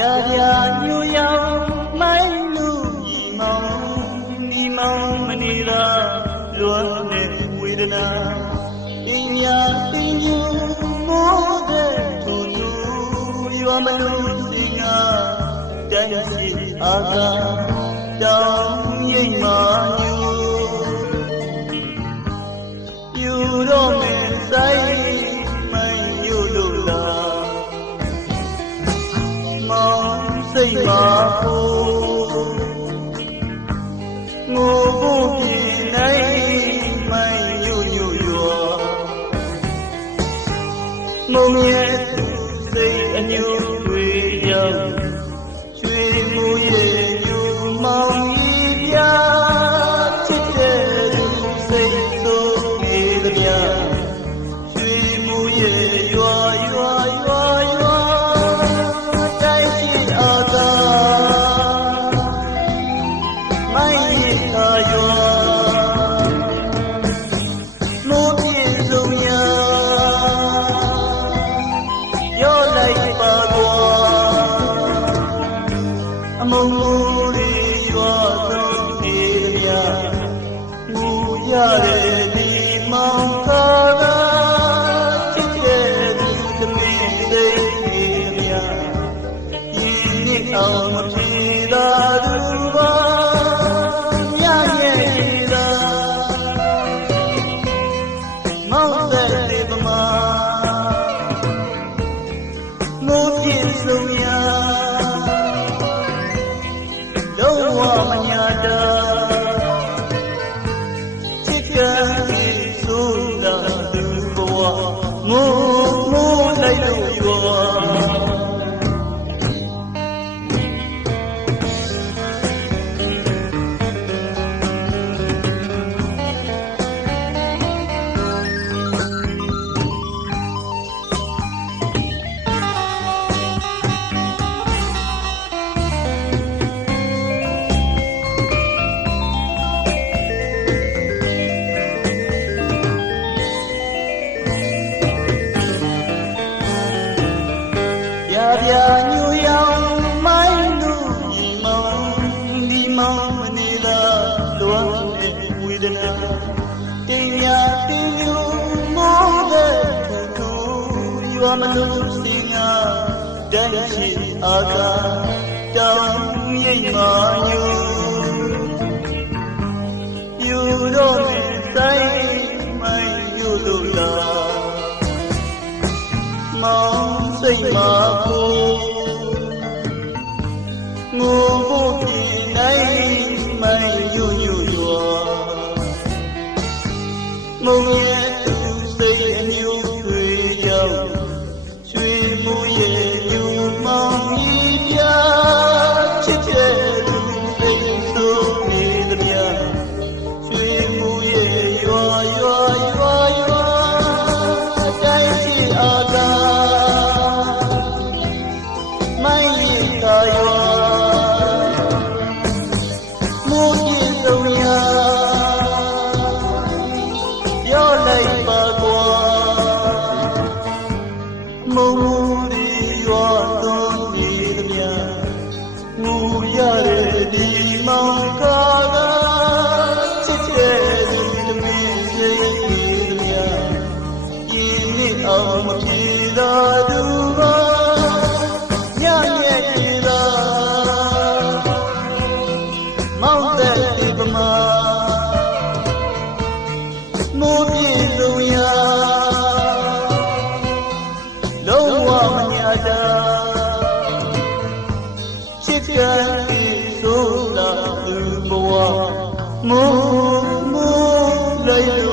ရာညိုရောင်မိုင်းလူညီမောင်မနေတာလွမ်းတဲ့ဝေဒနာတင်ညာတင်ညူမိုးတဲ့သူရွာမလို့စင်ကတိုင်းစီအားသာတောင်းရိပ်မာညူယူတော့မယ်ဆိုင်မိုင်းယူလို့လားမောင်စိတ်မာဖို့ငိုဖို့ပြင်နိုင်မိုင်းယူရွာမုံရဲ့စိတ်အညူတွေရောက်ရွှေမူရဲ့ယူမောင်ကြီးပြချစ်တဲ့လူစိတ်ဆိုးနေကြရွှေမူရဲ့ရွာတိုင်းရှိအားသာမိုင်းရရွာမိုးပြေဆုံးရာရောလိုက်ပါကွာအမုံတွေရွာဆုံးနေကြငူရတဲ့ဒီမောင်ကားချစ်တဲ့ဒီသမီးစိတ်ကြီးများရင်းရစ်အောင်မပြေသာသူပါညရဲ့သာမောင်တဲ့ဒီပမာမိုးပြေဆုံးရာလုံးဝမညာတာချစ်ကန်ဆိုတာသူဘဝမိုးလိုက်လို့ရွာရာညိုရောင်မိုင်းလူညီမောင်မနေလားလွမ်းတဲ့ဝေဒနာတင်ညာတင်ညူမိုးတဲ့သူရွာမလို့စင်ကတိုင်းရှိအားသာတောင်းရိပ်မာညူယူတော့မယ်ဆိုင်မိုင်းယူလို့လားမောင်စိတ်မာဖို့ငိုဖို့ပြင်နိုင်မိုင်းယူရွာမုံရဲ့သူစိတ်အမျိုးတွေရောက်ရွှေမူရဲ့ယူမောင်ကြီးပြချစ်တဲ့လူစိတ်ဆိုးနေသမျှရွှေမူရဲ့ရွာတိုင်းရှိအားသာမိုင်းရရွာမိုးပြေဆုံးရာရောလိုက်ပါကွာမုံတွေရွာသွန်းနေသမျှငူရတဲ့ဒီမောင်ကားချစ်တဲ့ဒီသမီးစိတ်ကြီးသမျှရင်းနှီးအောင်မပြေသာသူပါမောင်တဲ့ဒီပမာမိုးပြေဆုံးရာလုံးဝမညာတာချစ်ကန်ဆိုလာသူဘဝမိုးလိုက်